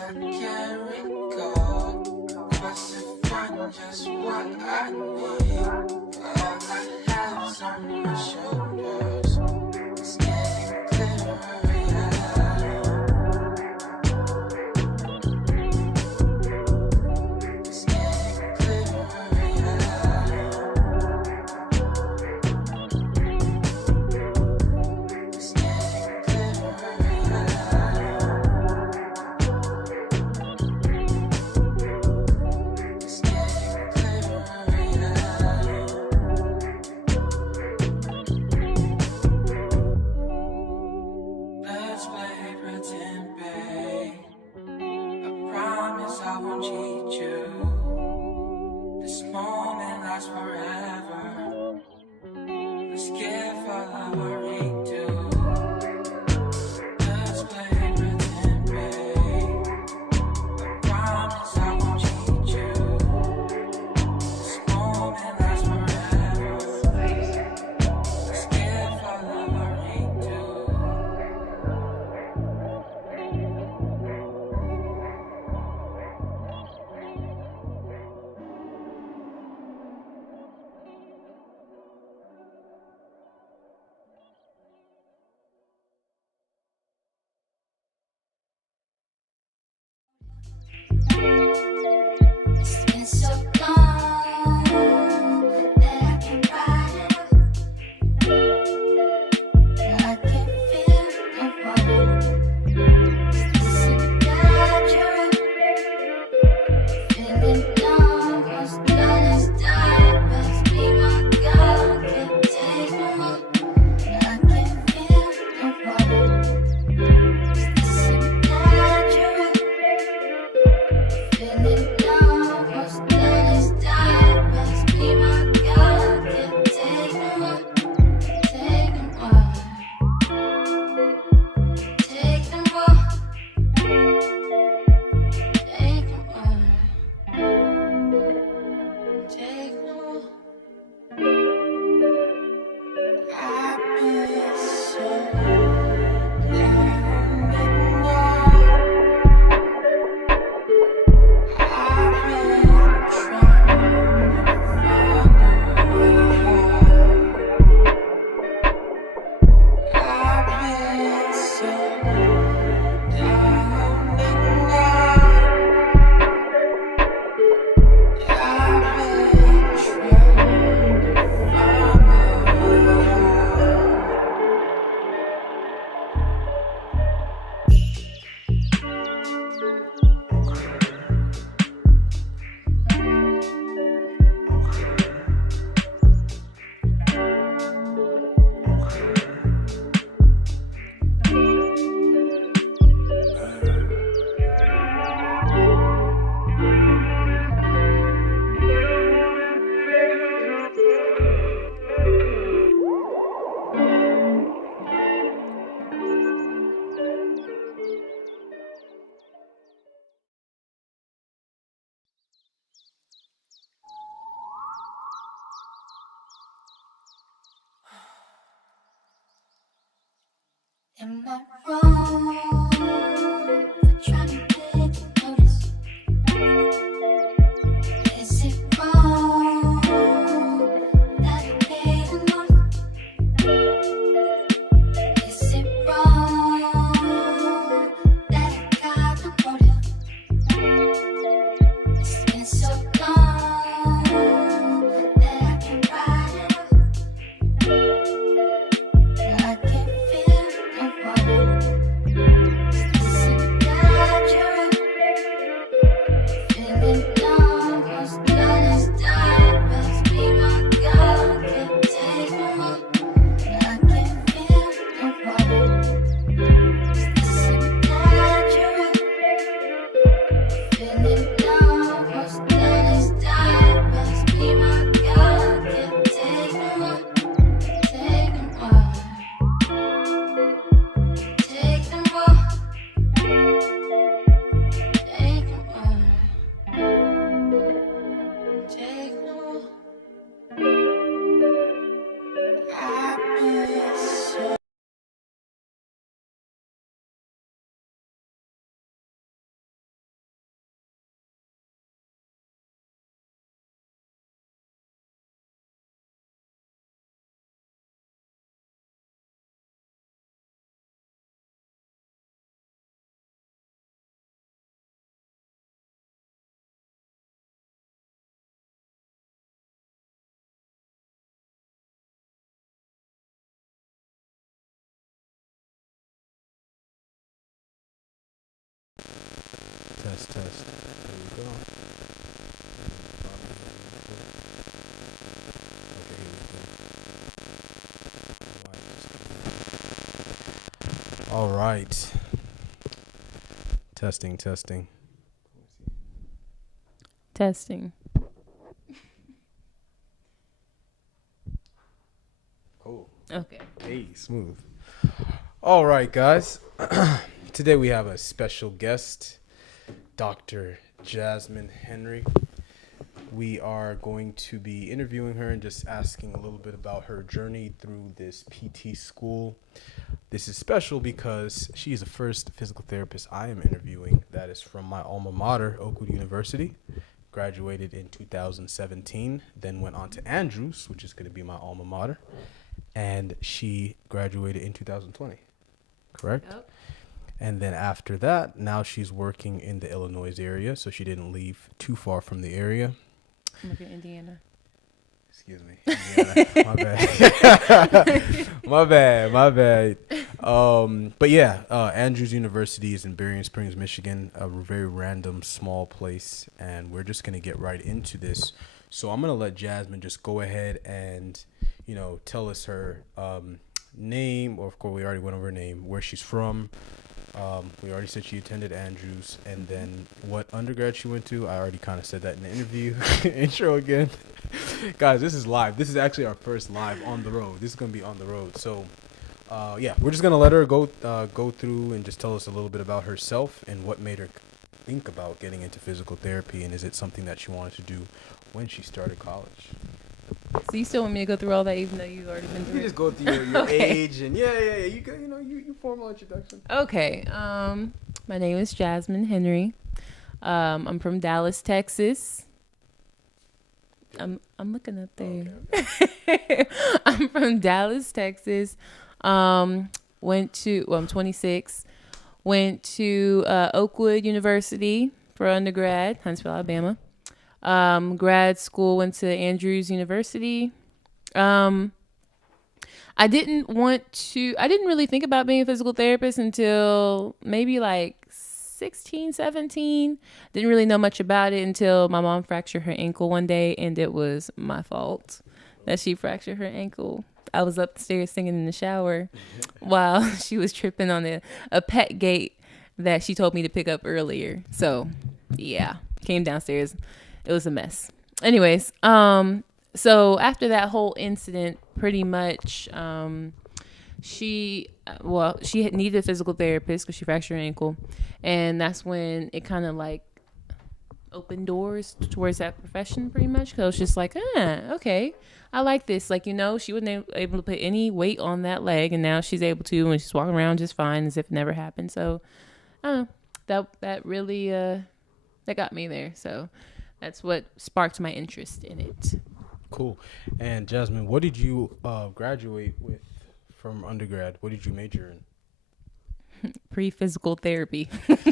I can't recall. Couldn't find just what I need. All I have is on my shoulders. It's getting clearer, yeah. It's getting clearer, yeah. It's getting clearer, yeah. It's getting clearer, yeah. Let's play pretend, babe. I promise I won't cheat you. This moment lasts forever. Let's give all of our redo. Let's play pretend, babe. I promise I won't cheat you. This moment lasts forever. Let's give all of our redo. It's been so long that I can write it up. I can feel the water. This is natural. Feeling almost done as time. Must be my God. Can't take no more. I can feel the water. This is natural. Feeling almost done as time. Must be my God. Can't take no more. Take no more. Take no more. Take no more. Take no more. I've been so down and out. I've been trying to find a way out. I've been so down and out. I've been trying to find my way out. Am I wrong for trying to take you notice? Is it wrong that I paid enough? Is it wrong that I got the motive? It's been so long that I can write it up. I can feel the water. test. There we go. Okay, here we go. All right. Testing. Testing. Cool. Okay. Hey, smooth. All right, guys. Today we have a special guest, Dr. Jasmine Henry. We are going to be interviewing her and just asking a little bit about her journey through this PT school. This is special because she is the first physical therapist I am interviewing that is from my alma mater, Oakwood University. Graduated in 2017, then went on to Andrews, which is going to be my alma mater, and she graduated in 2020, correct? Yep. And then after that, now she's working in the Illinois area, so she didn't leave too far from the area. I'm looking at Indiana. Excuse me. Indiana. My bad. My bad. But yeah, Andrews University is in Berrien Springs, Michigan, a very random small place, and we're just gonna get right into this. So I'm gonna let Jasmine just go ahead and, tell us her name, or of course we already went over her name, where she's from. We already said she attended Andrews, and then what undergrad she went to. I already kind of said that in the interview intro again. Guys, this is live. This is actually our first live on the road. This is going to be on the road. So, yeah, we're just going to let her go through and just tell us a little bit about herself and what made her think about getting into physical therapy, and is it something that she wanted to do when she started college? So you still want me to go through all that, even though you've already been You through can it? just go through your Okay. age and yeah. You can, you formal introduction. Okay. My name is Jasmine Henry. I'm from Dallas, Texas. I'm looking up there. Okay. I'm from Dallas, Texas. I'm 26. Went to Oakwood University for undergrad, Huntsville, Alabama. Grad school, went to Andrews University. I didn't really think about being a physical therapist until maybe like 16, 17. Didn't really know much about it until my mom fractured her ankle one day, and it was my fault that she fractured her ankle. I was upstairs singing in the shower while she was tripping on a pet gate that she told me to pick up earlier. So, yeah, came downstairs. It was a mess. Anyways, so after that whole incident, pretty much, she had needed a physical therapist because she fractured her ankle, and that's when it kind of like opened doors towards that profession pretty much, because I was just like, okay, I like this. Like, she wasn't able to put any weight on that leg, and now she's able to, and she's walking around just fine as if it never happened. So I don't know, that really that got me there. So that's what sparked my interest in it. Cool. And Jasmine, what did you graduate with from undergrad? What did you major in? PrePhysical therapy.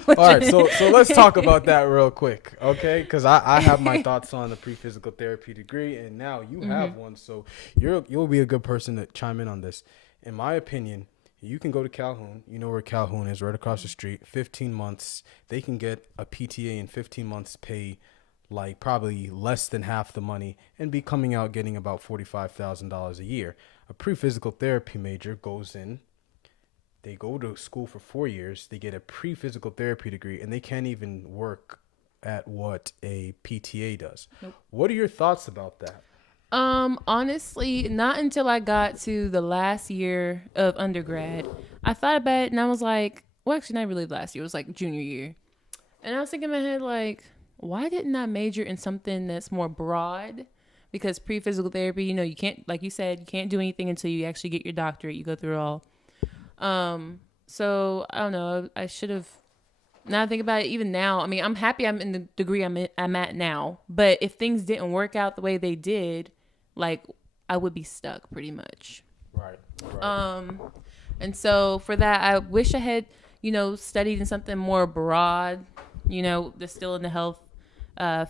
All right, so let's talk about that real quick, okay? Because I have my thoughts on the pre-physical therapy degree, and now you have one, so you'll be a good person to chime in on this. In my opinion, you can go to Calhoun. You know where Calhoun is, right across the street. 15 months. They can get a PTA in 15 months, pay like probably less than half the money, and be coming out getting about $45,000 a year. A pre-physical therapy major goes in. They go to school for 4 years. They get a pre-physical therapy degree, and they can't even work at what a PTA does. Nope. What are your thoughts about that? Honestly, not until I got to the last year of undergrad. I thought about it, and I was like, well, actually, not really last year. It was like junior year. And I was thinking in my head, like, why didn't I major in something that's more broad? Because pre-physical therapy, you can't, like you said, you can't do anything until you actually get your doctorate. You go through it all. So I don't know. I should have. Now I think about it, even now, I mean, I'm happy I'm in the degree I'm at now. But if things didn't work out the way they did, like, I would be stuck pretty much. Right. And so for that, I wish I had, studied in something more broad, that's still in the health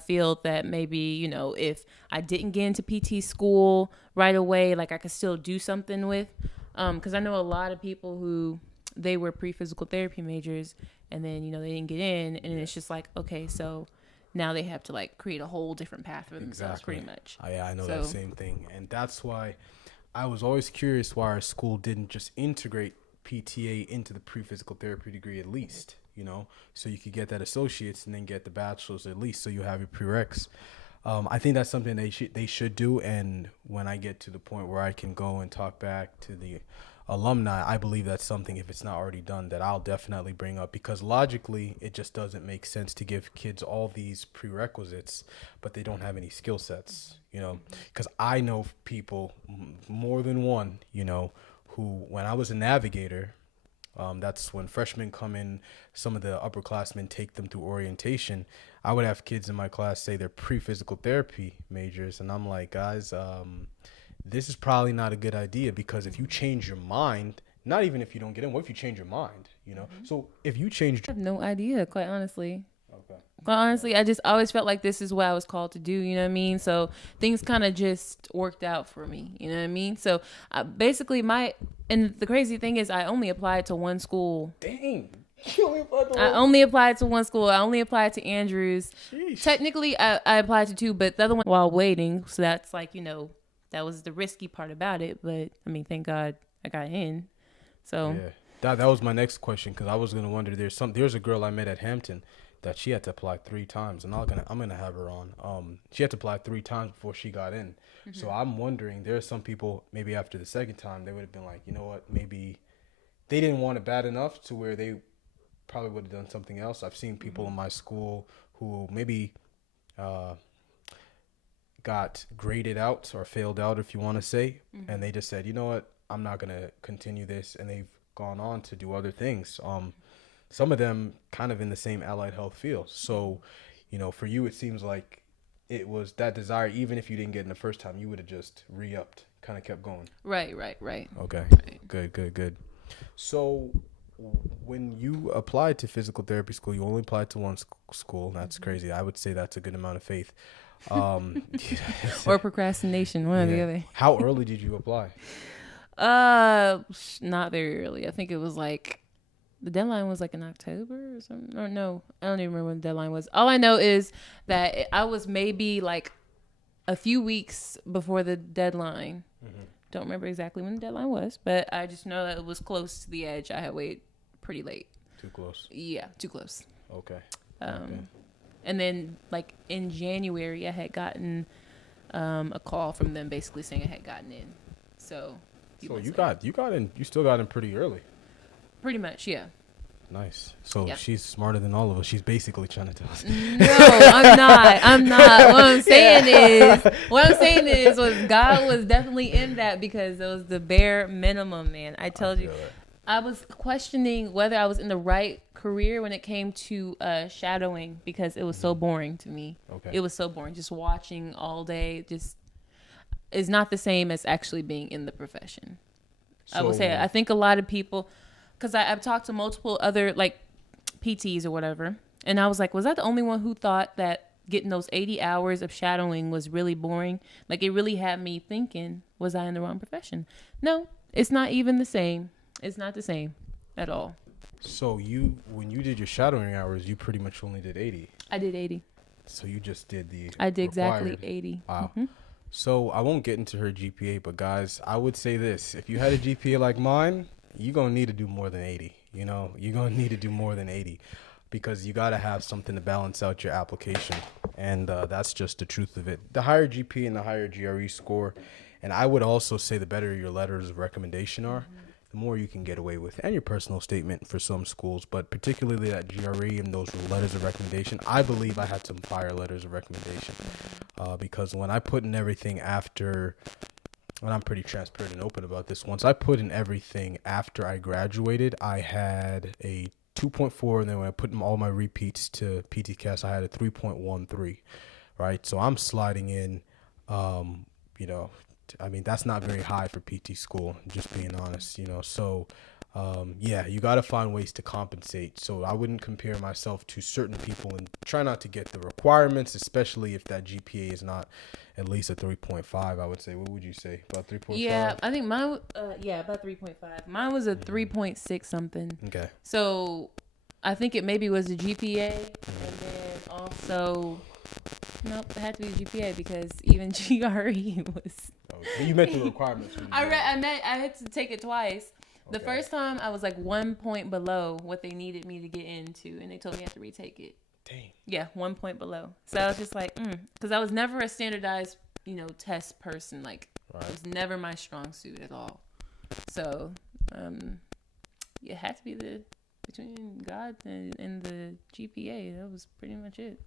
field, that maybe, if I didn't get into PT school right away, like I could still do something with. Because I know a lot of people who they were pre-physical therapy majors and then they didn't get in, and it's just like, okay, so now they have to like create a whole different path for themselves, pretty much. Yeah, I know that same thing, and that's why I was always curious why our school didn't just integrate PTA into the pre-physical therapy degree at least, so you could get that associate's and then get the bachelor's at least, so you have your prereqs. I think that's something they should do, and when I get to the point where I can go and talk back to the alumni, I believe that's something, if it's not already done, that I'll definitely bring up, because logically it just doesn't make sense to give kids all these prerequisites but they don't have any skill sets, because I know people, more than one, who, when I was a navigator, that's when freshmen come in, some of the upperclassmen take them through orientation. I would have kids in my class say they're pre-physical therapy majors, and I'm like, guys, this is probably not a good idea, because if you change your mind, not even if you don't get in, what if you change your mind, So if you change... I have no idea, quite honestly. Okay. Quite honestly, I just always felt like this is what I was called to do, you know what I mean? So things kind of just worked out for me, you know what I mean? So basically and the crazy thing is I only applied to one school. Dang. You only applied to one? I only applied to one school. I only applied to Andrews. Sheesh. Technically, I applied to two, but the other one while waiting. So that's like, that was the risky part about it. But I mean, thank God I got in. So yeah, that was my next question, because I was gonna wonder. There's a girl I met at Hampton that she had to apply 3 times, and I'm gonna have her on. She had to apply 3 times before she got in. Mm-hmm. So I'm wondering, there are some people, maybe after the second time they would have been like, you know what, maybe they didn't want it bad enough to where they probably would have done something else. I've seen people in my school who maybe got graded out or failed out, if you want to say, and they just said, you know what, I'm not going to continue this, and they've gone on to do other things. Some of them kind of in the same allied health field. So, for you, it seems like it was that desire, even if you didn't get in the first time, you would have just re-upped, kind of kept going. Right. Okay. Right. Good. So when you applied to physical therapy school, you only applied to one school. That's crazy. I would say that's a good amount of faith. Or procrastination, one or the other. How early did you apply? Not very early. I think it was like, the deadline was like in October or something. Or no, I don't even remember when the deadline was. All I know is that I was maybe like a few weeks before the deadline. Mm-hmm. Don't remember exactly when the deadline was, but I just know that it was close to the edge. I had waited pretty late. Too close. Yeah, too close. Okay. And then like in January, I had gotten a call from them basically saying I had gotten in. So you got in. You still got in pretty early. Pretty much, yeah. Nice. So she's smarter than all of us. She's basically trying to tell us. No, I'm not. What I'm saying is was God was definitely in that, because it was the bare minimum, man. I told you. I was questioning whether I was in the right career when it came to shadowing, because it was so boring to me. Okay. It was so boring. Just watching all day just is not the same as actually being in the profession. I would say, I think a lot of people, because I've talked to multiple other like PTs or whatever, and I was like, was I the only one who thought that getting those 80 hours of shadowing was really boring? Like, it really had me thinking, was I in the wrong profession? No, it's not even the same. It's not the same at all. So when you did your shadowing hours, you pretty much only did 80. I did 80. So you just did I did exactly 80. Wow. Mm-hmm. So I won't get into her GPA, but guys, I would say this: if you had a GPA like mine, you're gonna need to do more than 80. You're gonna need to do more than 80, because you gotta have something to balance out your application, and that's just the truth of it. The higher GPA and the higher GRE score, and I would also say the better your letters of recommendation are, the more you can get away with, and your personal statement for some schools, but particularly that GRE and those letters of recommendation. I believe I had some fire letters of recommendation, because when I put in everything after, and I'm pretty transparent and open about this, once I put in everything after I graduated, I had a 2.4, and then when I put in all my repeats to PTcast, I had a 3.13, right? So I'm sliding in, I mean, that's not very high for PT school, just being honest, So, you got to find ways to compensate. So I wouldn't compare myself to certain people and try not to get the requirements, especially if that GPA is not at least a 3.5, I would say. What would you say? About 3.5? Yeah, I think mine, about 3.5. Mine was a 3.6 something. Okay. So I think it maybe was the GPA, and then also, nope, it had to be the GPA because even GRE was. Oh, you mentioned the requirements. I had to take it twice. The first time I was like 1 point below what they needed me to get into, and they told me I had to retake it. Dang. Yeah, 1 point below. So I was just like, because I was never a standardized, test person. Like, it was never my strong suit at all. So, it had to be between God and the GPA. That was pretty much it.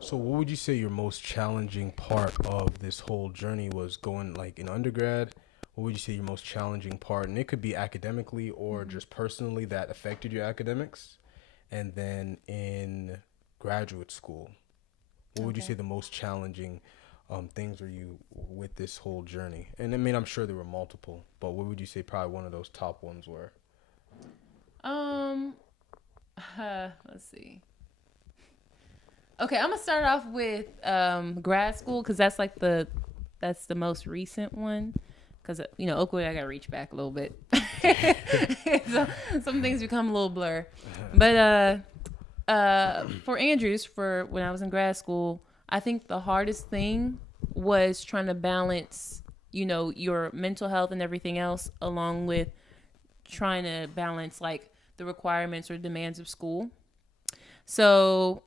So what would you say your most challenging part of this whole journey was going like in undergrad? What would you say your most challenging part? And it could be academically or just personally that affected your academics. And then in graduate school, what would you say the most challenging things were you with this whole journey? And I mean, I'm sure there were multiple, but what would you say probably one of those top ones were? Let's see. Okay, I'm gonna start off with grad school because that's like the most recent one. Because Oakwood, I gotta reach back a little bit. So, some things become a little blur. But for Andrews, for when I was in grad school, I think the hardest thing was trying to balance, your mental health and everything else, along with trying to balance like the requirements or demands of school. So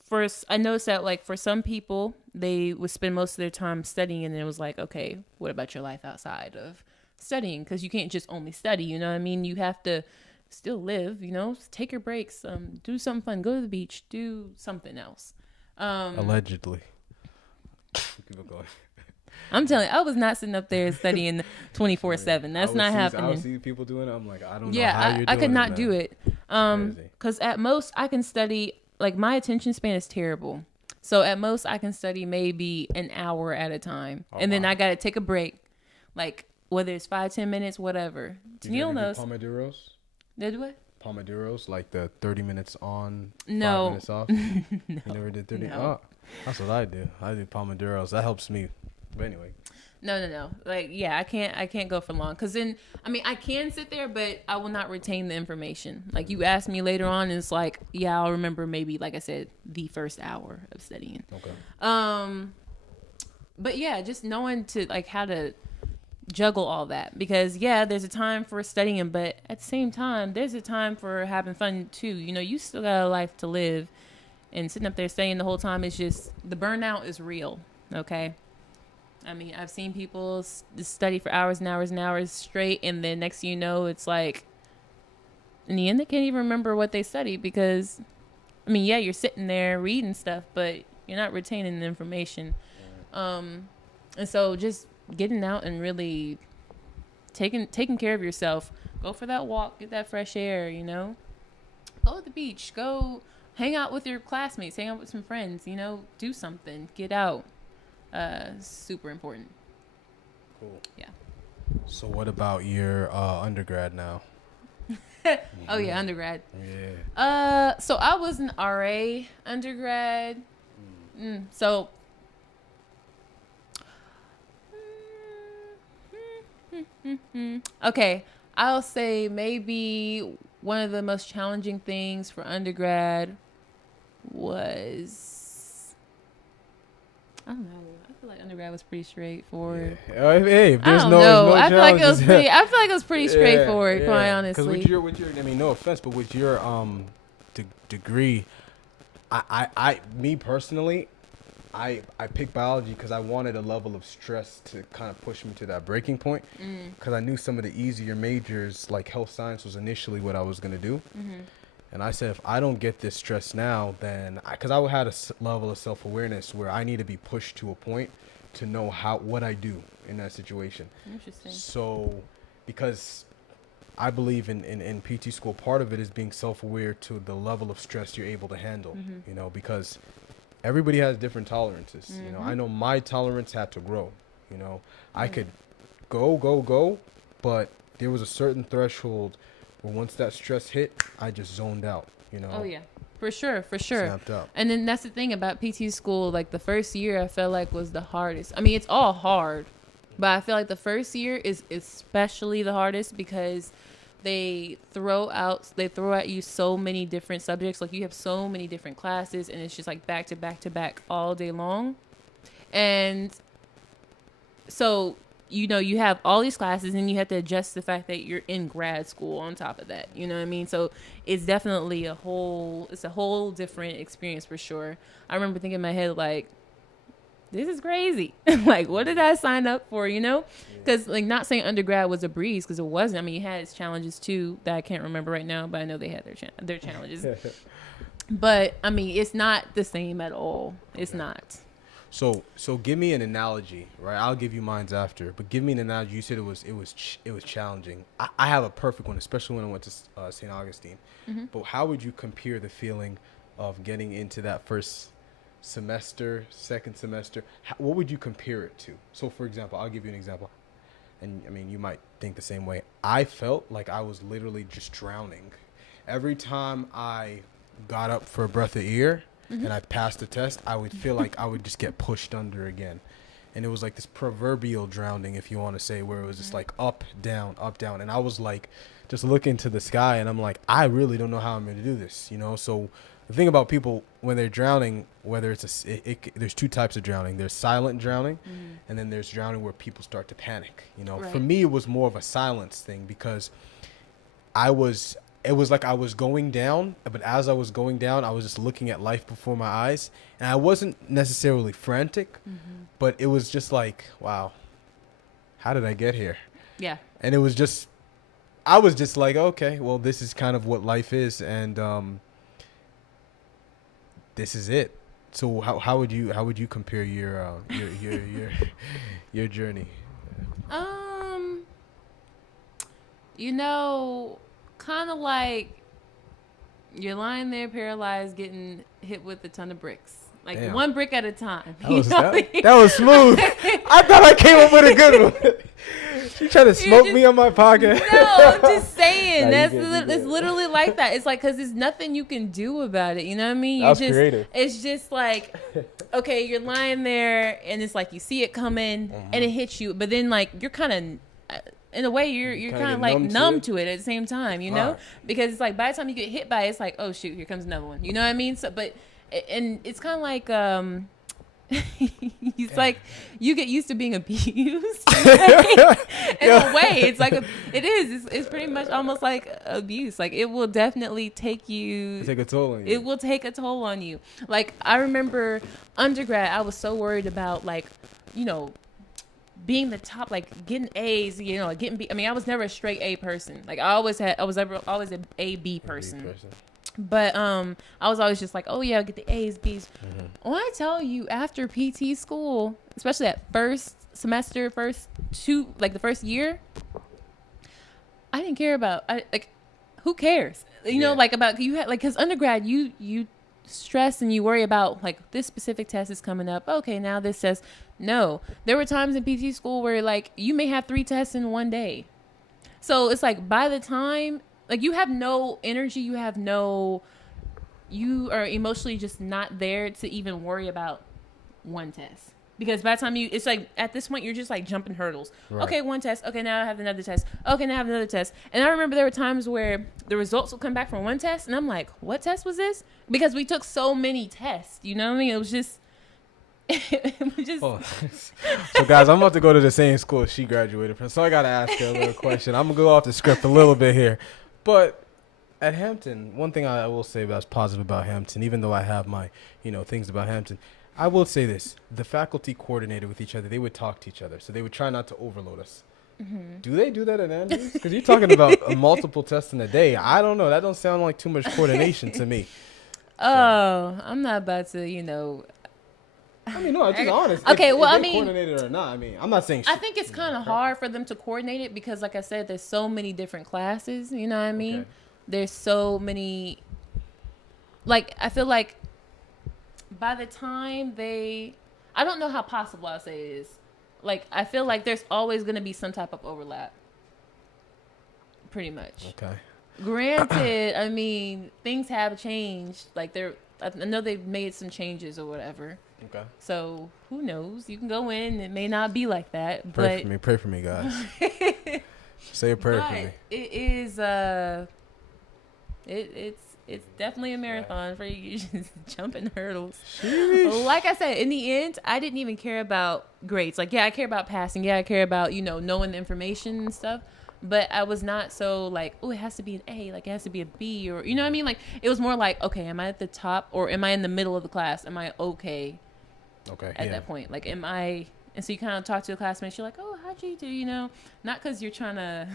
first, I noticed that like for some people, they would spend most of their time studying, and it was like, okay, what about your life outside of studying? Because you can't just only study, you know what I mean? You have to still live, take your breaks, do something fun, go to the beach, do something else. Allegedly. Keep going. I'm telling you, I was not sitting up there studying 24/7. That's not happening. I would see people doing it. I'm like, I don't know how Yeah, you're doing I could it, not man. do it. Because at most I can study, like my attention span is terrible. So at most I can study maybe an hour at a time. And then I got to take a break. Like whether it's 5-10 minutes, whatever. Neil knows. Pomodoros? Did what? Pomodoros, like the 30 minutes on, No. 5 minutes off? No. You never did 30? No. Oh, that's what I do. I do Pomodoros. That helps me. But anyway. No. Like, yeah, I can't go for long. Because then, I mean, I can sit there, but I will not retain the information. Like, you ask me later on, and it's like, yeah, I'll remember maybe, like I said, the first hour of studying. Okay. But yeah, just knowing like how to juggle all that. Because, yeah, there's a time for studying, but at the same time, there's a time for having fun, too. You still got a life to live. And sitting up there studying the whole time is just, the burnout is real, okay? I mean, I've seen people study for hours and hours and hours straight, and then next thing you know, it's like, in the end, they can't even remember what they studied because, I mean, yeah, you're sitting there reading stuff, but you're not retaining the information. And so just getting out and really taking care of yourself. Go for that walk, get that fresh air, Go to the beach, go hang out with your classmates, hang out with some friends, do something, get out. Super important. Cool. Yeah. So what about your undergrad now? Oh yeah, undergrad. Yeah. So I was an RA undergrad. So okay, I'll say maybe one of the most challenging things for undergrad was, I don't know. I feel like undergrad was pretty straightforward. Yeah. Hey, if there's I don't no, know. no I feel like it was challenges. pretty straightforward, quite honestly. Because with your, I mean, no offense, but with your degree, me personally, I picked biology because I wanted a level of stress to kind of push me to that breaking point. Because I knew some of the easier majors, like health science, was initially what I was gonna do. And I said, if I don't get this stress now, then because I had a level of self-awareness where I need to be pushed to a point to know what I do in that situation. Interesting. So, because I believe in PT school, part of it is being self-aware to the level of stress you're able to handle, because everybody has different tolerances. I know my tolerance had to grow. I could go, but there was a certain threshold where once that stress hit, I just zoned out, Oh yeah, for sure. Snapped out. And then that's the thing about PT school. Like the first year, I felt like was the hardest. I mean, it's all hard, but I feel like the first year is especially the hardest because they throw at you so many different subjects. Like you have so many different classes, and it's just like back to back to back all day long. And so, you know, you have all these classes and you have to adjust the fact that you're in grad school on top of that. You know what I mean? So it's definitely a whole different experience for sure. I remember thinking in my head, like, this is crazy. Like, what did I sign up for, you know? Because, like, not saying undergrad was a breeze, because it wasn't. I mean, it had its challenges, too, that I can't remember right now, but I know they had their challenges. But, I mean, it's not the same at all. It's not. So give me an analogy, right? I'll give you mine's after, but give me an analogy. You said it was challenging. I have a perfect one, especially when I went to St. Augustine. Mm-hmm. But how would you compare the feeling of getting into that first semester, second semester? What would you compare it to? So, for example, I'll give you an example, and I mean, you might think the same way. I felt like I was literally just drowning. Every time I got up for a breath of air, and I passed the test, I would feel like I would just get pushed under again. And it was like this proverbial drowning, if you want to say, where it was just like up, down, up, down. And I was like, just looking to the sky, and I'm like, I really don't know how I'm going to do this, you know? So the thing about people when they're drowning, whether it's there's two types of drowning. There's silent drowning, and then there's drowning where people start to panic, you know? Right. For me, it was more of a silence thing, because it was like I was going down, but as I was going down, I was just looking at life before my eyes. And I wasn't necessarily frantic, but it was just like, wow, how did I get here? Yeah. And it was just, I was just like, okay, well, this is kind of what life is. And this is it. So how would you compare your journey? You know, kind of like you're lying there paralyzed, getting hit with a ton of bricks, like Damn. one brick at a time. That was smooth. I thought I came up with a good one. She tried to smoke me on my podcast. No, I'm just saying. Nah, It's literally like that. It's like, because there's nothing you can do about it. You know what I mean? That was creative. It's just like, okay, you're lying there, and it's like you see it coming, and it hits you, but then like you're kind of, in a way, you're kind of like numb to it at the same time, you know? Because it's like by the time you get hit by it, it's like, oh shoot, here comes another one. You know what I mean? So, but, and it's kind of like, it's like you get used to being abused. In a way, it's like it's pretty much almost like abuse. Like it will definitely take a toll on you. It will take a toll on you. Like I remember undergrad, I was so worried about, like, you know, being the top, like getting A's, you know, getting B. I mean, I was never a straight A person. Like I was always an A B person. But I was always just like, oh yeah, I'll get the A's, B's. When I tell you, after PT school, especially that first semester, the first year, I didn't care about, who cares? You know, like about, you had, like, because undergrad, you stress and you worry about, like, this specific test is coming up. Okay, now this test. No, there were times in PT school where, like, you may have 3 tests in one day. So it's like, by the time, like, you have no energy, you are emotionally just not there to even worry about one test. Because by the time it's like, at this point, you're just like jumping hurdles. Right. Okay, one test. Okay, now I have another test. Okay, now I have another test. And I remember there were times where the results would come back from one test, and I'm like, what test was this? Because we took so many tests. You know what I mean? It was just... So guys, I'm about to go to the same school she graduated from, so I gotta ask her a little question. I'm gonna go off the script a little bit here, but at Hampton, one thing I will say that's positive about Hampton, even though I have my things about Hampton, I will say this: the faculty coordinated with each other. They would talk to each other, so they would try not to overload us. Do they do that at Andrews? Because you're talking about multiple tests in a day. I don't know. That don't sound like too much coordination to me. Oh, I'm not about to, I mean, no, I'm just honest. Okay, if I they mean, coordinated or not. I mean, I'm not saying. I think it's kind of hard for them to coordinate it because, like I said, there's so many different classes. You know what I mean? Okay. There's so many. Like, I feel like by the time I don't know how possible I'll say it is. Like, I feel like there's always going to be some type of overlap. Pretty much. Okay. Granted, I mean, things have changed. Like, I know they've made some changes or whatever. Okay. So who knows? You can go in. It may not be like that. Pray for me, guys. Say a prayer for me. is it's definitely a marathon for you just jumping hurdles. Sheesh. Like I said, in the end, I didn't even care about grades. Like, yeah, I care about passing. Yeah, I care about, knowing the information and stuff. But I was not so like, oh, it has to be an A, like it has to be a B, or you know what I mean? Like, it was more like, okay, am I at the top or am I in the middle of the class? Am I okay at that point? Like, am I? And so you kind of talk to a classmate. You're like, oh, how'd you do? Not because you're trying to.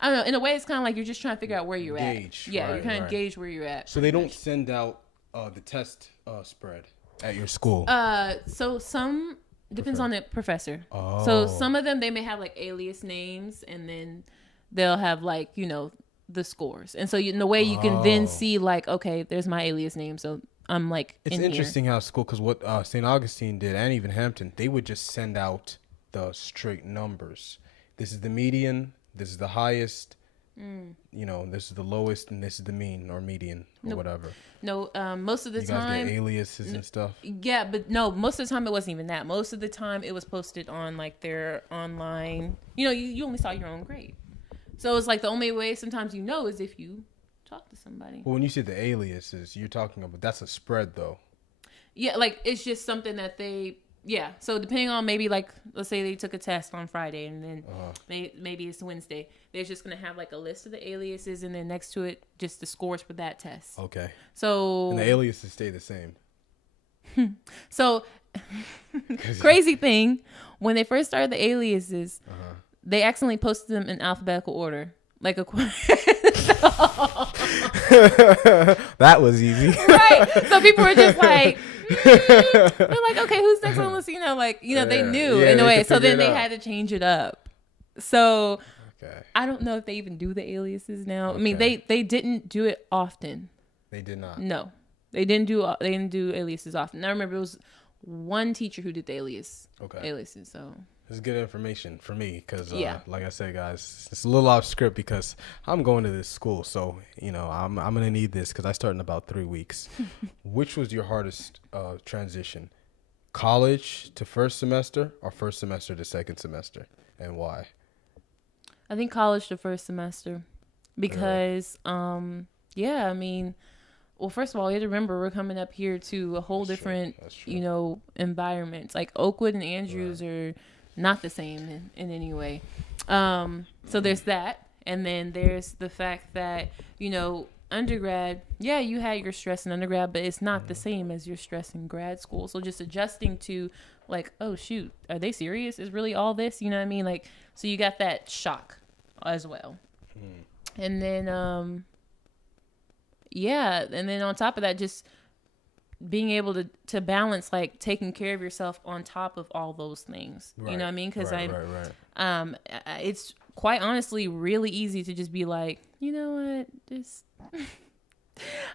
I don't know. In a way, it's kind of like you're just trying to figure out where you're Gauge, at. Yeah, right, you're kind of right. gauge where you're at. So they don't send out the test spread at your school. So some depends on the professor. Oh. So some of them, they may have like alias names, and then they'll have like the scores. And so in the way you can then see like, okay, there's my alias name, so I'm like It's in interesting how school, because what St. Augustine did, and even Hampton, they would just send out the straight numbers. This is the median. This is the highest. This is the lowest, and this is the mean or median or whatever. No, most of the You guys time. get aliases and stuff. Yeah, but no, most of the time it wasn't even that. Most of the time it was posted on like their online. You only saw your own grade. So it's like the only way sometimes is if you talk to somebody. Well, when you say the aliases, you're talking about, that's a spread though. Yeah, like it's just something that they. Yeah, so depending on maybe like, let's say they took a test on Friday and then maybe it's Wednesday. They're just going to have like a list of the aliases and then next to it, just the scores for that test. Okay. So. And the aliases stay the same. So, crazy thing, when they first started the aliases, they accidentally posted them in alphabetical order. Like that was easy. Right. So people were just like, they're like, okay, who's next on the list? They knew in a way. So then they had to change it up. So I don't know if they even do the aliases now. I mean, they didn't do it often. They did not. No, they didn't do aliases often. I remember it was one teacher who did the aliases. So it's good information for me because, like I said, guys, it's a little off script because I'm going to this school. So, I'm going to need this because I start in about 3 weeks. Which was your hardest transition? College to first semester or first semester to second semester? And why? I think college to first semester because, I mean, well, first of all, you have to remember we're coming up here to a whole different, environment. Like Oakwood and Andrews are not the same in any way. So there's that. And then there's the fact that, undergrad, you had your stress in undergrad, but it's not the same as your stress in grad school. So just adjusting to like, oh, shoot, are they serious? Is really all this? You know what I mean? Like, so you got that shock as well. And then, and then on top of that, just being able to balance like taking care of yourself on top of all those things. Right. You know what I mean? Because it's quite honestly really easy to just be like, you know what,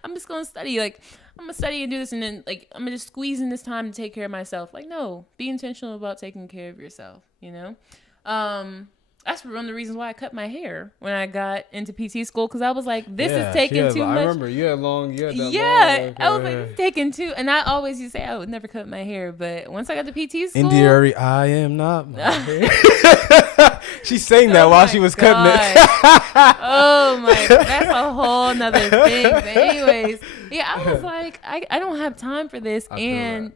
I'm just gonna study. Like, I'm gonna study and do this, and then like I'm gonna just squeeze in this time to take care of myself. Like, no, be intentional about taking care of yourself. That's one of the reasons why I cut my hair when I got into PT school, because I was like, this is taking too much. I remember you had long. I was like, it's taking too. And I always used to say I would never cut my hair, but once I got to PT school, India, I am not my hair. She sang that while she was cutting it. Oh my, that's a whole nother thing. But anyways, I was like, I don't have time for this, and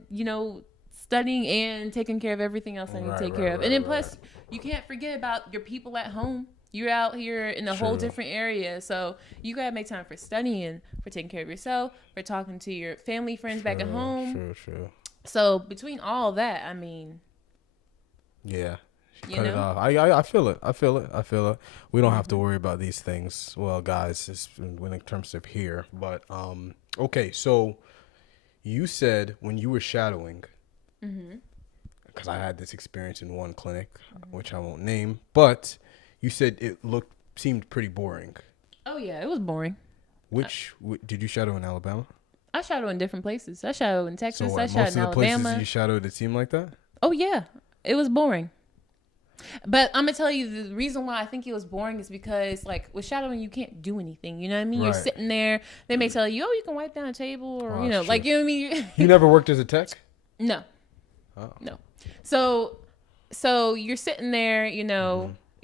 studying and taking care of everything else I need to take care of, and then plus. You can't forget about your people at home. You're out here in a whole different area. So you got to make time for studying, for taking care of yourself, for talking to your family, friends back at home. True. So between all that, I mean. Yeah. Cut it off. I feel it. We don't have to worry about these things. Well, guys, it's when in terms of here. But, okay. So you said when you were shadowing. Mm-hmm. Because I had this experience in one clinic, which I won't name, but you said it seemed pretty boring. Oh yeah, it was boring. Did you shadow in Alabama? I shadowed in different places. I shadowed in Texas. So I shadowed in Alabama. Most of the places you shadowed, it seemed like that? Oh yeah, it was boring. But I'm gonna tell you the reason why I think it was boring is because like with shadowing you can't do anything. You know what I mean? Right. You're sitting there. They may tell you, oh, you can wipe down a table, or like you know what I mean. You never worked as a tech? No. Oh. No. So you're sitting there,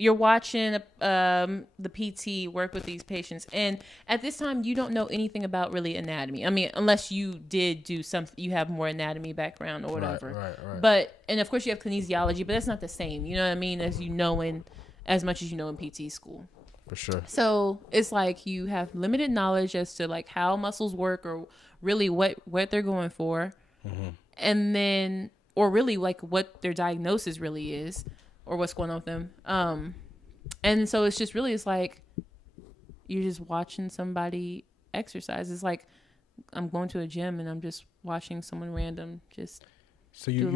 you're watching the PT work with these patients, and at this time you don't know anything about really anatomy. I mean, unless you did do something, you have more anatomy background or whatever. Right. But and of course you have kinesiology, but that's not the same. You know what I mean? As much as you know in PT school. For sure. So it's like you have limited knowledge as to like how muscles work or really what they're going for, and then or really like what their diagnosis really is or what's going on with them. And so it's just really, it's like you're just watching somebody exercise. It's like I'm going to a gym and I'm just watching someone random just So you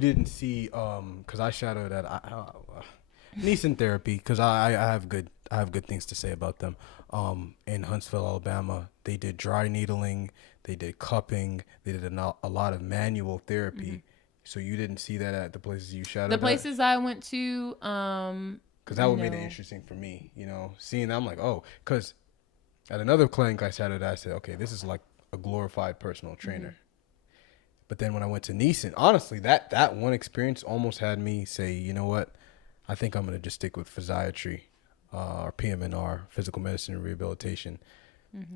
didn't see because I shadowed at Neeson therapy because I have good things to say about them. In Huntsville, Alabama, they did dry needling, they did cupping, they did a lot of manual therapy. So you didn't see that at the places you shadowed. The places I went to, because that would make it interesting for me, seeing that. I'm like, oh, because at another clinic I shadowed, I said, okay, this is like a glorified personal trainer. But then when I went to Neeson, honestly, that one experience almost had me say, you know what, I think I'm going to just stick with physiatry or PMNR, physical medicine and rehabilitation.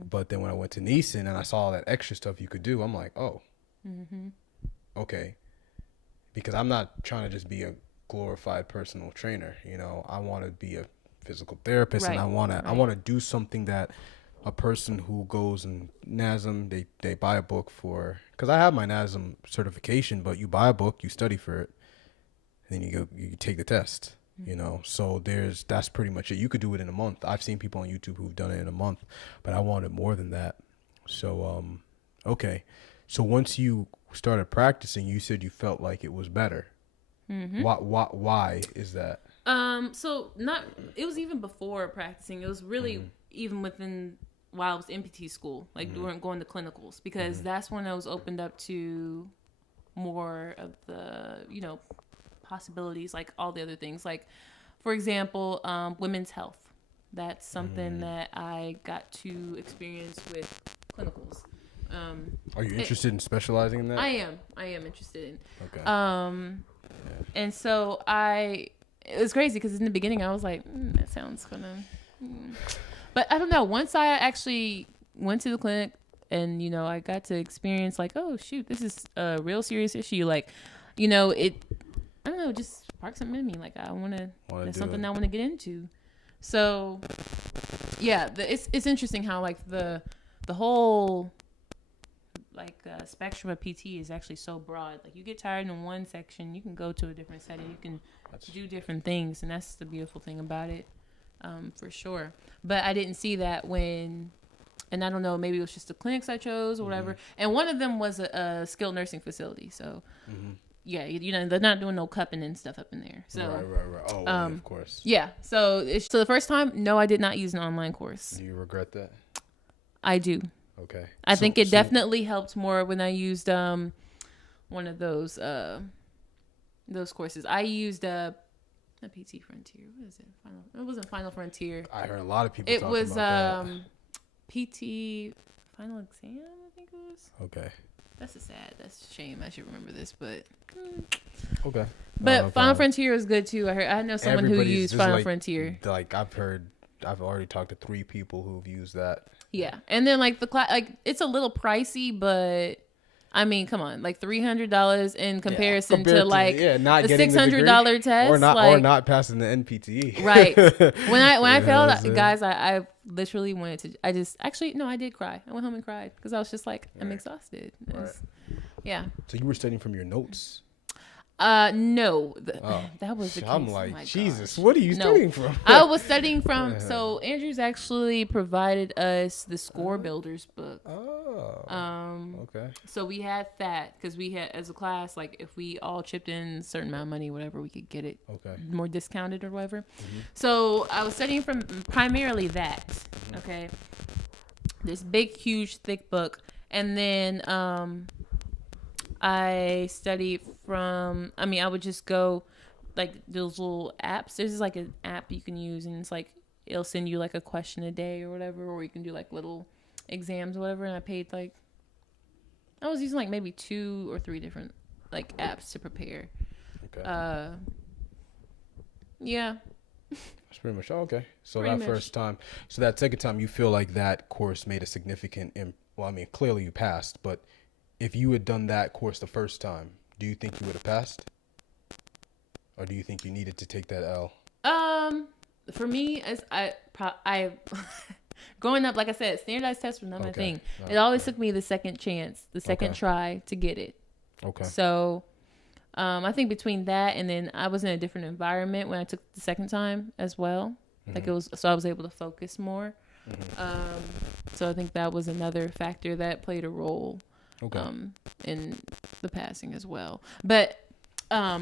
But then when I went to Neeson and I saw all that extra stuff you could do, I'm like, oh, okay. Because I'm not trying to just be a glorified personal trainer. I want to be a physical therapist, and I want to do something that a person who goes and NASM, they buy a book for, because I have my NASM certification, but you buy a book, you study for it, and then you take the test. So that's pretty much it. You could do it in a month. I've seen people on YouTube who've done it in a month, but I wanted more than that. So okay. So once you started practicing, you said you felt like it was better. Why is that? It was even before practicing. It was really even while I was in PT school, like going to clinicals, because that's when I was opened up to more of the, possibilities, like all the other things. Like, for example, women's health. That's something that I got to experience with clinicals. Are you interested in specializing in that? I am interested in. Okay. And so it was crazy because in the beginning I was like, that sounds but I don't know. Once I actually went to the clinic and, I got to experience like, oh shoot, this is a real serious issue. Like, I don't know, just sparked something in me. Like that's something I want to get into. So yeah, it's interesting how like the whole spectrum of PT is actually so broad. Like you get tired in one section, you can go to a different setting, you can do different things, and that's the beautiful thing about it, for sure. But I didn't see that and I don't know, maybe it was just the clinics I chose or whatever. And one of them was a skilled nursing facility, so yeah, they're not doing no cupping and stuff up in there. So right. Oh, of course. Yeah. So the first time, no, I did not use an online course. Do you regret that? I do. Okay. I think it definitely helped more when I used one of those courses. I used a PT Frontier. What is it? It wasn't Final Frontier. I heard a lot of people. It talking was about PT Final Exam, I think it was. Okay. That's a shame. I should remember this, but okay. But Final Frontier is good too. I know someone who used Final Frontier. Like I've already talked to 3 people who've used that. Yeah, and then like the class, like it's a little pricey, but I mean, come on, like $300 in comparison to like not the getting $600 test, or not passing the NPTE. Right. When I failed, guys, I literally wanted to. I did cry. I went home and cried because I was just like, I'm exhausted. Yeah. So you were studying from your notes? No, that was the case. I'm like, Jesus, what are you studying from? I was studying from. So Andrews actually provided us the Score Builders book. Okay. So we had that because we had, as a class, like if we all chipped in a certain amount of money, whatever, we could get it more discounted or whatever. So I was studying from primarily that. Okay. This big, huge, thick book, and then I studied from, I would just go like those little apps. There's like an app you can use, and it's like, it'll send you like a question a day or whatever, or you can do like little exams or whatever. And I paid like, I was using like maybe 2 or 3 different like apps to prepare. Okay. Yeah. That's pretty much okay. So Pretty that much. first time, so that second time, you feel like that course made a significant. Well, I mean, clearly you passed, but if you had done that course the first time, do you think you would have passed, or do you think you needed to take that L? For me, as I growing up, like I said, standardized tests were not my thing. It always took me the second chance, the second try to get it. Okay. So, I think between that and then I was in a different environment when I took the second time as well. Like it was, so I was able to focus more. So I think that was another factor that played a role, in the passing as well. But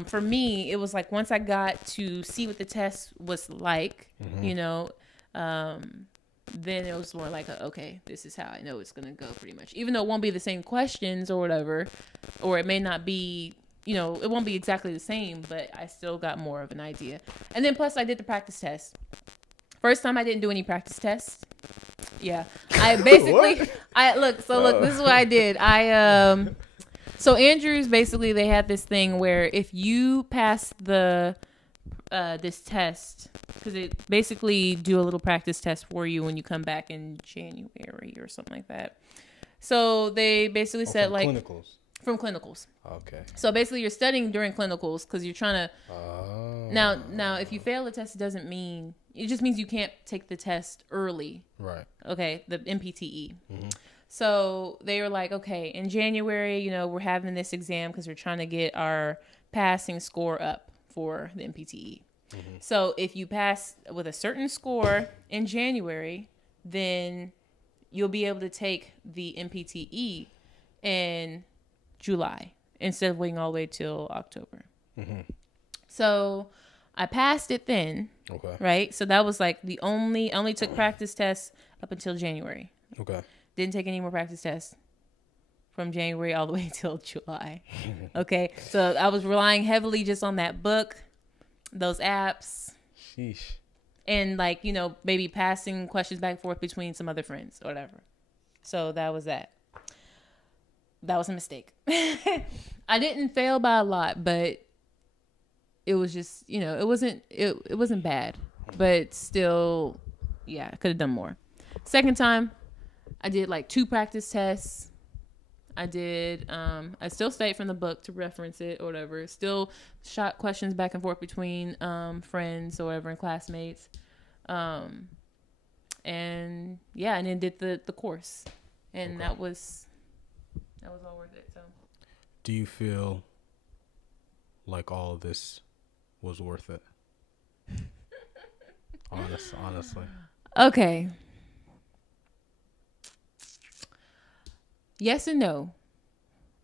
for me, it was like once I got to see what the test was like, you know, then it was more like, okay, this is how I know it's going to go pretty much. Even though it won't be the same questions or whatever, or it may not be, you know, it won't be exactly the same, but I still got more of an idea. And then plus I did the practice test. First time I didn't do any practice tests. Yeah. I basically, look, this is what I did. So Andrews, basically they had this thing where if you pass this test, because it basically do a little practice test for you when you come back in January or something like that. So they basically said like clinicals. From clinicals. Okay. So basically you're studying during clinicals because you're trying to now if you fail the test, it just means you can't take the test early. Right. Okay, the MPTE. So they were like, okay, in January, you know, we're having this exam because we're trying to get our passing score up for the MPTE. So if you pass with a certain score in January, then you'll be able to take the MPTE in July instead of waiting all the way till October. So I passed it then. Okay. Right. So that was like I only took practice tests up until January. Okay. Didn't take any more practice tests from January all the way till July. Okay. So I was relying heavily just on that book, those apps. Sheesh. And like, you know, maybe passing questions back and forth between some other friends or whatever. So that was that. That was a mistake. I didn't fail by a lot, but it was just, you know, it wasn't bad, but still, yeah, I could have done more. Second time, I did like 2 practice tests. I still stayed from the book to reference it or whatever. Still shot questions back and forth between friends or whatever and classmates. And yeah, and then did the course. And that was all worth it. So do you feel like all of this was worth it? Honestly. Okay. Yes and no.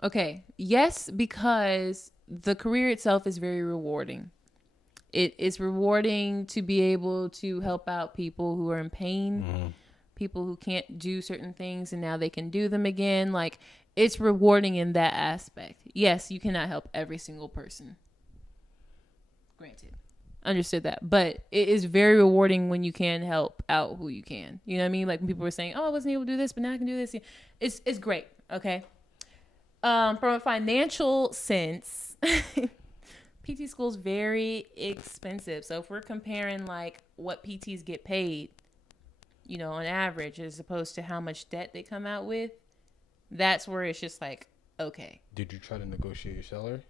Okay. Yes, because the career itself is very rewarding. It is rewarding to be able to help out people who are in pain, people who can't do certain things and now they can do them again. Like, it's rewarding in that aspect. Yes, you cannot help every single person. Granted. Understood that. But it is very rewarding when you can help out who you can. You know what I mean? Like when people were saying, oh, I wasn't able to do this, but now I can do this. It's great. Okay. From a financial sense, PT school is very expensive. So if we're comparing like what PTs get paid, you know, on average, as opposed to how much debt they come out with, that's where it's just like, okay. Did you try to negotiate your salary?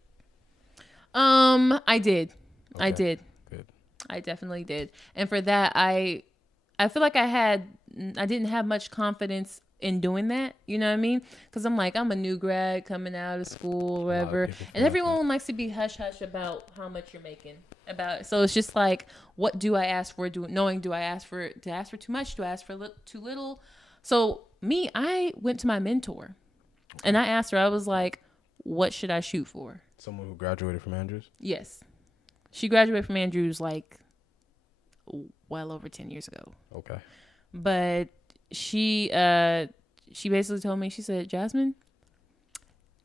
I did. Okay. I did. Good. I definitely did. And for that, I feel like I didn't have much confidence in doing that. You know what I mean? Because I'm like, I'm a new grad coming out of school or whatever. And everyone likes to be hush-hush about how much you're making. So it's just like, what do I ask for? Do I ask for too much? Do I ask for too little? So me, I went to my mentor and I asked her, I was like, what should I shoot for? Someone who graduated from Andrews? Yes. She graduated from Andrews like well over 10 years ago. Okay. But she basically told me, she said, Jasmine,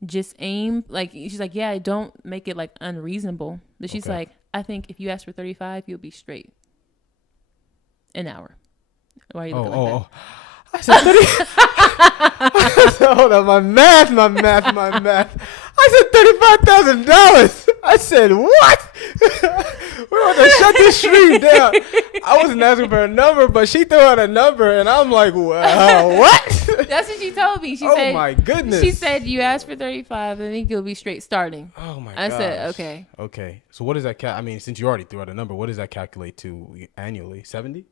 just aim, like, she's like, yeah, don't make it like unreasonable. But she's like, I think if you ask for 35, you'll be straight. An hour. Why are you looking like that? I said 30. I said, hold on, my math. I said $35,000. I said, what? We're about to shut this stream down. I wasn't asking for a number, but she threw out a number, and I'm like, what? That's what she told me. She Oh said, my goodness. She said, you asked for 35. I think you'll be straight starting. Oh my I gosh. said, okay. Okay. So what does that I mean, since you already threw out a number, what does that calculate to annually? 70?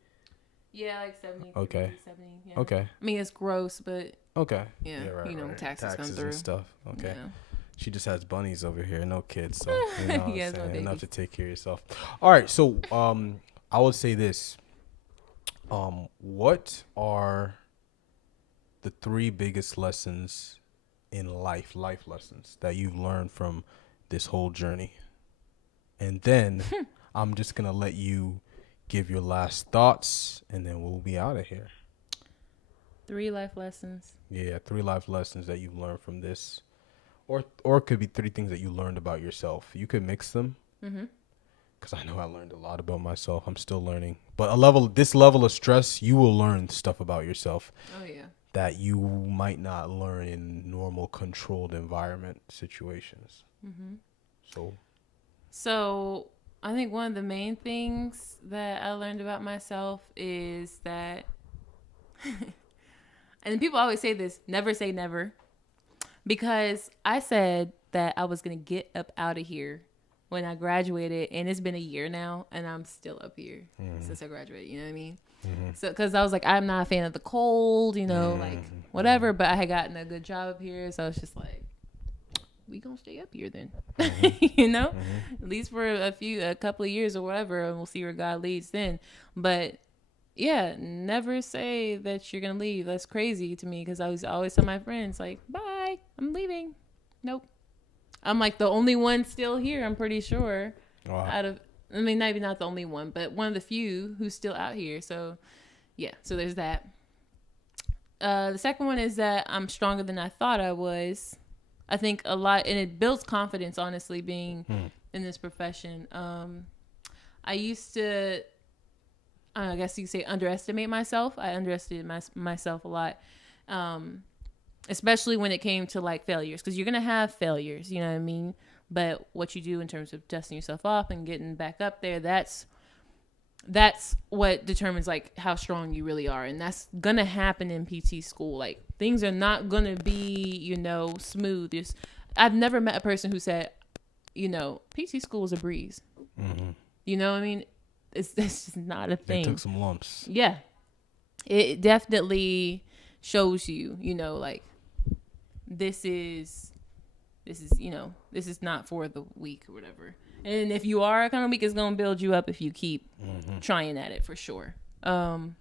Yeah, like 70. Okay. 70, yeah. Okay. I mean, it's gross, but Okay. yeah, right, you know, right. taxes come and through. stuff. Okay. Yeah. She just has bunnies over here, no kids, so you know what He I'm has no saying? Enough babies. to take care of yourself. All right, so I would say this. What are the 3 biggest lessons in life lessons that you've learned from this whole journey? And then I'm just gonna let you give your last thoughts, and then we'll be out of here. 3 life lessons. Yeah, 3 life lessons that you've learned from this. Or it could be 3 things that you learned about yourself. You could mix them. Mm-hmm. Because I know I learned a lot about myself. I'm still learning. But this level of stress, you will learn stuff about yourself Oh, yeah. that you might not learn in normal controlled environment situations. Mm-hmm. So, I think one of the main things that I learned about myself is that, and people always say this, never say never. Because I said that I was going to get up out of here when I graduated, and it's been a year now, and I'm still up here since I graduated, you know what I mean? Mm-hmm. So, because I was like, I'm not a fan of the cold, you know, like whatever, but I had gotten a good job up here, so I was just like, we gonna stay up here then, you know, at least for a couple of years or whatever, and we'll see where God leads then. But yeah, never say that you're gonna leave. That's crazy to me, because I was always tell my friends like, bye, I'm leaving. Nope. I'm like the only one still here, I'm pretty sure. wow. Out of, I mean, maybe not the only one, but one of the few who's still out here. So yeah, so there's that. The second one is that I'm stronger than I thought I was. I think a lot, and it builds confidence, honestly, being in this profession. I used to, I guess you could say, underestimate myself. I underestimated myself a lot, especially when it came to like failures, because you're going to have failures, you know what I mean? But what you do in terms of dusting yourself off and getting back up there, that's what determines like how strong you really are. And that's going to happen in PT school. Like, things are not going to be, you know, smooth. I've never met a person who said, you know, PT school is a breeze. Mm-hmm. You know what I mean? It's just not a thing. They took some lumps. Yeah. It definitely shows you, you know, like, this is, you know, this is not for the weak or whatever. And if you are kind of weak, it's going to build you up if you keep trying at it, for sure. So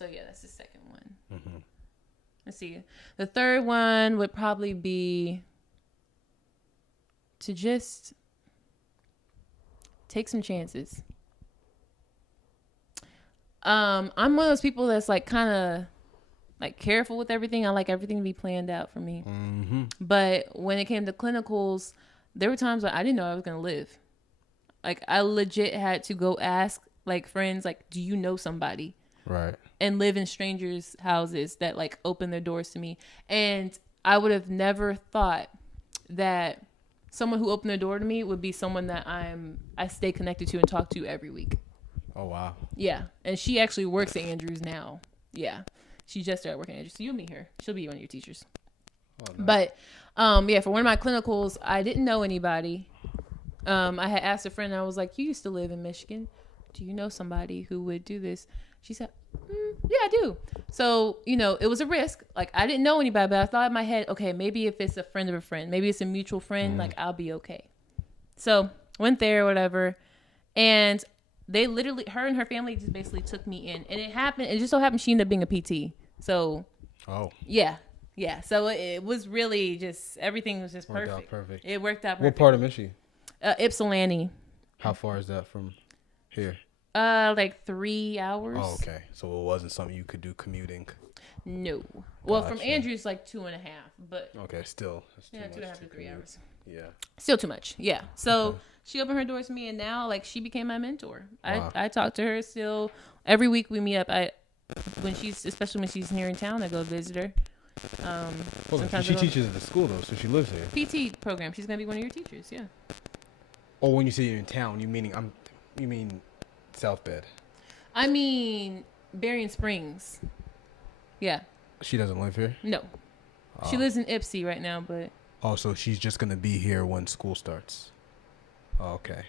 yeah, that's the second one. Mm-hmm. Let's see. The third one would probably be to just take some chances. I'm one of those people that's like kind of like careful with everything. I like everything to be planned out for me. Mm-hmm. But when it came to clinicals, there were times when I didn't know I was going to live. Like, I legit had to go ask like friends, like, do you know somebody? Right. And live in strangers' houses that like open their doors to me. And I would have never thought that someone who opened their door to me would be someone that I stay connected to and talk to every week. Oh, wow. Yeah. And she actually works at Andrews now. Yeah. She just started working at Andrews. So you'll meet her. She'll be one of your teachers. Oh, nice. But yeah, for one of my clinicals, I didn't know anybody. I had asked a friend, I was like, you used to live in Michigan. Do you know somebody who would do this? She said, yeah, I do. So, you know, it was a risk. Like, I didn't know anybody, but I thought in my head, okay, maybe if it's a friend of a friend, maybe it's a mutual friend, like, I'll be okay. So went there or whatever. And they literally, her and her family just basically took me in. And it just so happened she ended up being a PT. So, yeah. Yeah. So it was really just, everything was just perfect. Worked out perfect. It worked out What perfect. part of Michigan? Ypsilanti. How far is that from here? Like 3 hours. Oh, okay. So it wasn't something you could do commuting. No. Well, from Gotcha. Andrews, like 2.5, but Okay, still. That's too yeah, much 2.5 to 3 commute. hours. Yeah. Still too much. Yeah. So Okay. she opened her doors to me, and now like she became my mentor. Wow. I talk to her still every week. We meet up. Especially when she's here in town, I go visit her. Well, Sometimes she I go- teaches at the school though, so she lives here. PT program. She's gonna be one of your teachers. Yeah. Oh, when you say you're in town, you mean South Bend. I mean, Berrien Springs. Yeah. She doesn't live here? No. She lives in Ipsy right now, but Oh, so she's just gonna be here when school starts. Oh, okay.